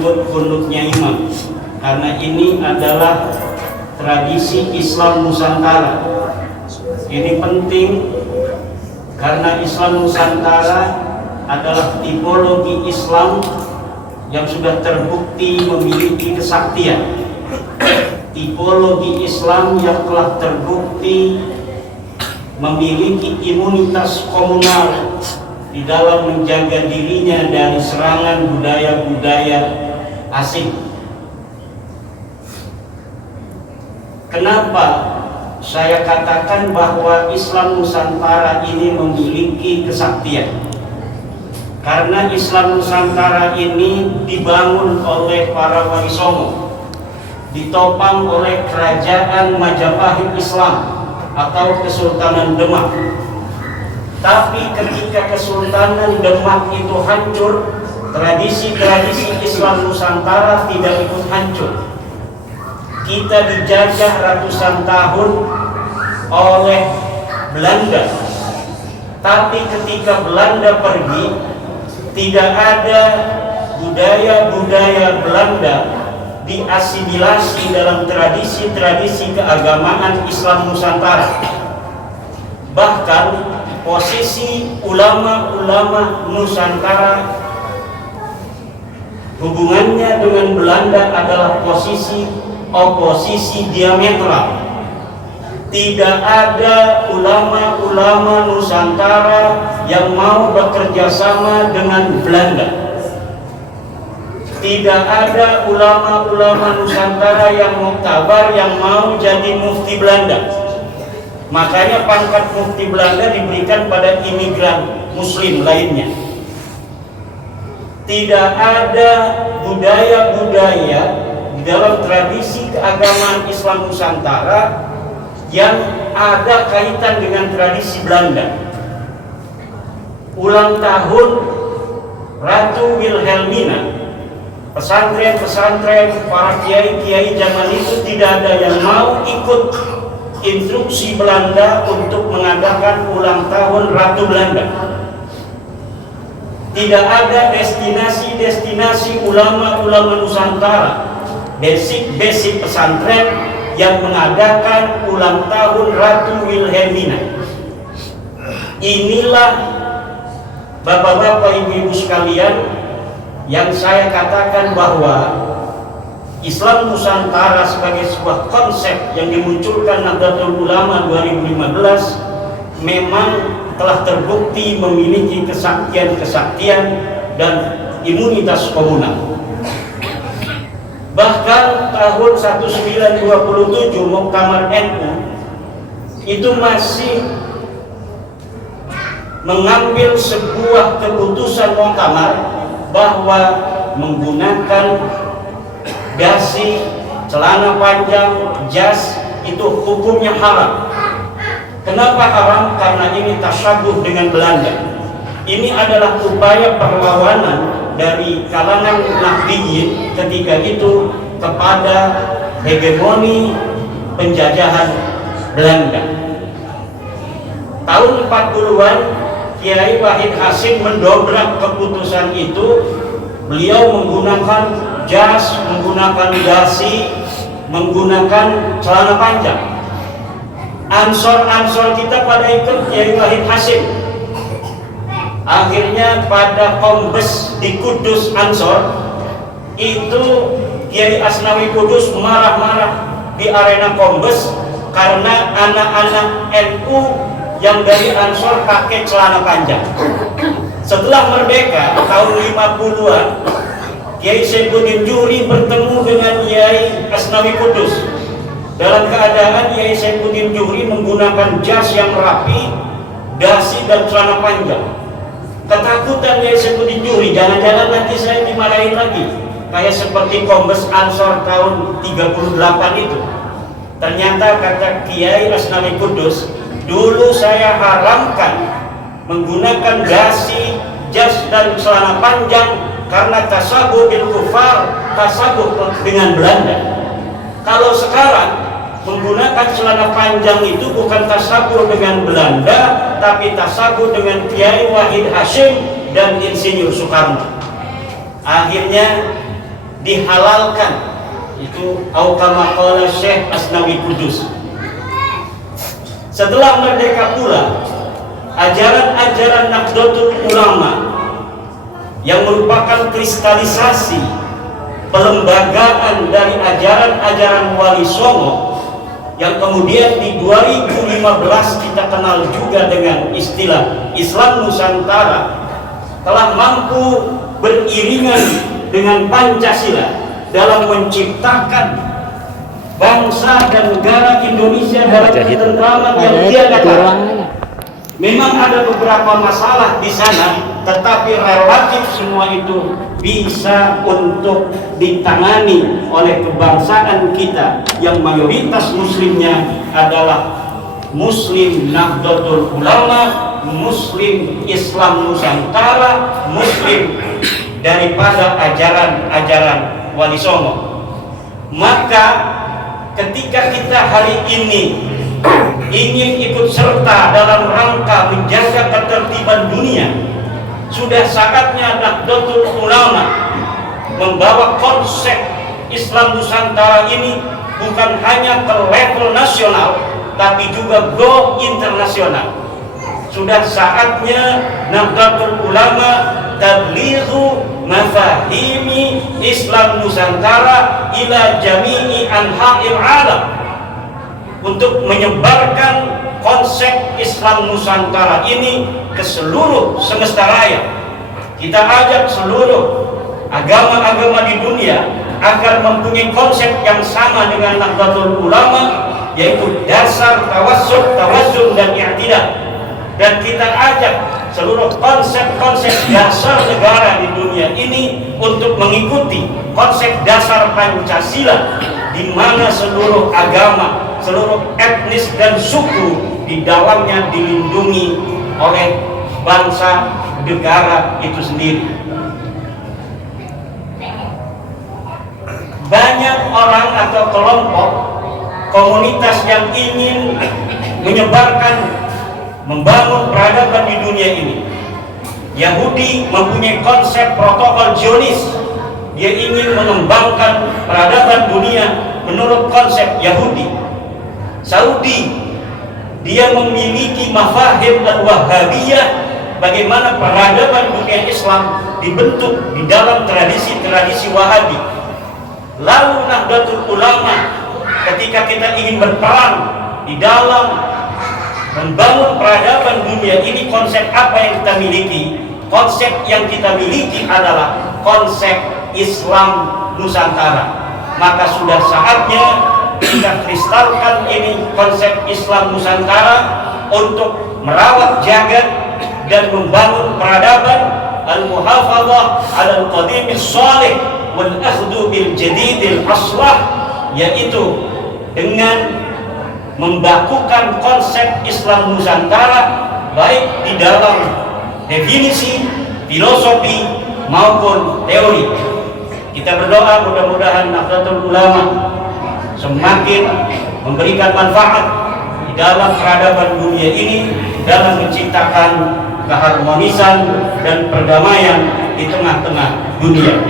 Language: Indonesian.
Pondoknya Imam, karena ini adalah tradisi Islam Nusantara. Ini penting karena Islam Nusantara adalah tipologi Islam yang sudah terbukti memiliki kesaktian, tipologi Islam yang telah terbukti memiliki imunitas komunal di dalam menjaga dirinya dari serangan budaya-budaya asing. Kenapa saya katakan bahwa Islam Nusantara ini memiliki kesaktian? Karena Islam Nusantara ini dibangun oleh para wali songo, ditopang oleh kerajaan Majapahit Islam atau Kesultanan Demak. Tapi ketika Kesultanan Demak itu hancur, tradisi-tradisi Islam Nusantara tidak ikut hancur. Kita dijajah ratusan tahun oleh Belanda. Tapi ketika Belanda pergi, tidak ada budaya-budaya Belanda diasimilasi dalam tradisi-tradisi keagamaan Islam Nusantara. Bahkan posisi ulama-ulama Nusantara hubungannya dengan Belanda adalah posisi oposisi diametral. Tidak ada ulama-ulama Nusantara yang mau bekerja sama dengan Belanda. Tidak ada ulama-ulama Nusantara yang muktabar yang mau jadi mufti Belanda. Makanya pangkat mufti Belanda diberikan pada imigran Muslim lainnya. Tidak ada budaya-budaya di dalam tradisi keagamaan Islam Nusantara yang ada kaitan dengan tradisi Belanda. Ulang tahun Ratu Wilhelmina, pesantren-pesantren, para kiai-kiai zaman itu tidak ada yang mau ikut instruksi Belanda untuk mengadakan ulang tahun Ratu Belanda. Tidak ada destinasi-destinasi ulama-ulama Nusantara, basic pesantren yang mengadakan ulang tahun Ratu Wilhelmina. Inilah Bapak-bapak, Ibu-ibu sekalian, yang saya katakan bahwa Islam Nusantara sebagai sebuah konsep yang dimunculkan Nahdlatul Ulama 2015 memang telah terbukti memiliki kesaktian dan imunitas komunal. Bahkan tahun 1927 Muktamar NU itu masih mengambil sebuah keputusan muktamar bahwa menggunakan dasi, celana panjang, jas itu hukumnya haram. Kenapa haram? Karena ini tasyabuh dengan Belanda. Ini adalah upaya perlawanan dari kalangan Nahdiyin ketika itu kepada hegemoni penjajahan Belanda. Tahun 40-an Kiai Wahid Hasim mendobrak keputusan itu. Beliau menggunakan jas, menggunakan dasi, menggunakan celana panjang. Ansor-ansor kita pada ikut Kiai Wahid Hasim. Akhirnya pada Kombes di Kudus Ansor itu Kiai Asnawi Kudus marah-marah di arena Kombes karena anak-anak NU yang dari Ansor pakai celana panjang. Setelah merdeka tahun 50-an, Kiai Saifuddin Juri bertemu dengan Kiai Asnawi Kudus. Dalam keadaan Kiai Saifuddin Juri menggunakan jas yang rapi, dasi dan celana panjang. Ketakutan Kiai Saifuddin Juri, jangan-jangan nanti saya dimarahin lagi, kayak seperti Kombes Ansor tahun 38 itu. Ternyata kata Kiai Asnawi Kudus, dulu saya haramkan menggunakan dasi, jas dan celana panjang karena tasabuh bil kufar, tasabuh dengan Belanda. Kalau sekarang menggunakan celana panjang itu bukan tasabuh dengan Belanda, tapi tasabuh dengan Kiai Wahid Hasyim dan Insinyur Soekarno. Akhirnya dihalalkan. Itu kama qala Syekh Asnawi Kudus. Setelah merdeka pula, ajaran-ajaran Nahdlatul Ulama yang merupakan kristalisasi pelembagaan dari ajaran-ajaran Wali Songo yang kemudian di 2015 kita kenal juga dengan istilah Islam Nusantara, telah mampu beriringan dengan Pancasila dalam menciptakan bangsa dan negara Indonesia dalam ketentraman yang tiada tara. Memang ada beberapa masalah di sana, tetapi relatif semua itu bisa untuk ditangani oleh kebangsaan kita yang mayoritas muslimnya adalah Muslim Nahdlatul Ulama, Muslim Islam Nusantara, Muslim daripada ajaran-ajaran Wali Songo. Maka ketika kita hari ini ingin ikut serta dalam rangka menjaga ketertiban dunia, sudah saatnya Nahdlatul Ulama membawa konsep Islam Nusantara ini bukan hanya ke level nasional, tapi juga go internasional. Sudah saatnya Nahdlatul Ulama tablighu mafahimi Islam Nusantara ila jami'i anha'il alam, untuk menyebarkan konsep Islam Nusantara ini ke seluruh semesta raya. Kita ajak seluruh agama-agama di dunia agar mempunyai konsep yang sama dengan Nahdlatul Ulama, yaitu dasar tawassul, tawazzun dan i'tidal. Dan kita ajak seluruh konsep-konsep dasar negara di dunia ini untuk mengikuti konsep dasar Pancasila, di mana seluruh agama, seluruh etnis dan suku di dalamnya dilindungi oleh bangsa negara itu sendiri. Banyak orang atau kelompok komunitas yang ingin menyebarkan, membangun peradaban di dunia ini. Yahudi mempunyai konsep protokol Zionis. Dia ingin mengembangkan peradaban dunia menurut konsep Yahudi. Saudi, dia memiliki mafahim al-Wahhabiyah, bagaimana peradaban dunia Islam dibentuk di dalam tradisi-tradisi Wahabi. Lalu Nahdlatul Ulama, ketika kita ingin berperan di dalam membangun peradaban dunia ini, konsep apa yang kita miliki? Konsep yang kita miliki adalah konsep Islam Nusantara. Maka sudah saatnya kita kristalkan ini konsep Islam Nusantara untuk merawat jagat dan membangun peradaban al-muhafadzah al-qadimis salih wal akhdhu bil jadidil aslah, yaitu dengan membakukan konsep Islam Nusantara baik di dalam definisi, filosofi maupun teori. Kita berdoa mudah-mudahan Nahdlatul Ulama semakin memberikan manfaat di dalam peradaban dunia ini, dalam menciptakan keharmonisan dan perdamaian di tengah-tengah dunia.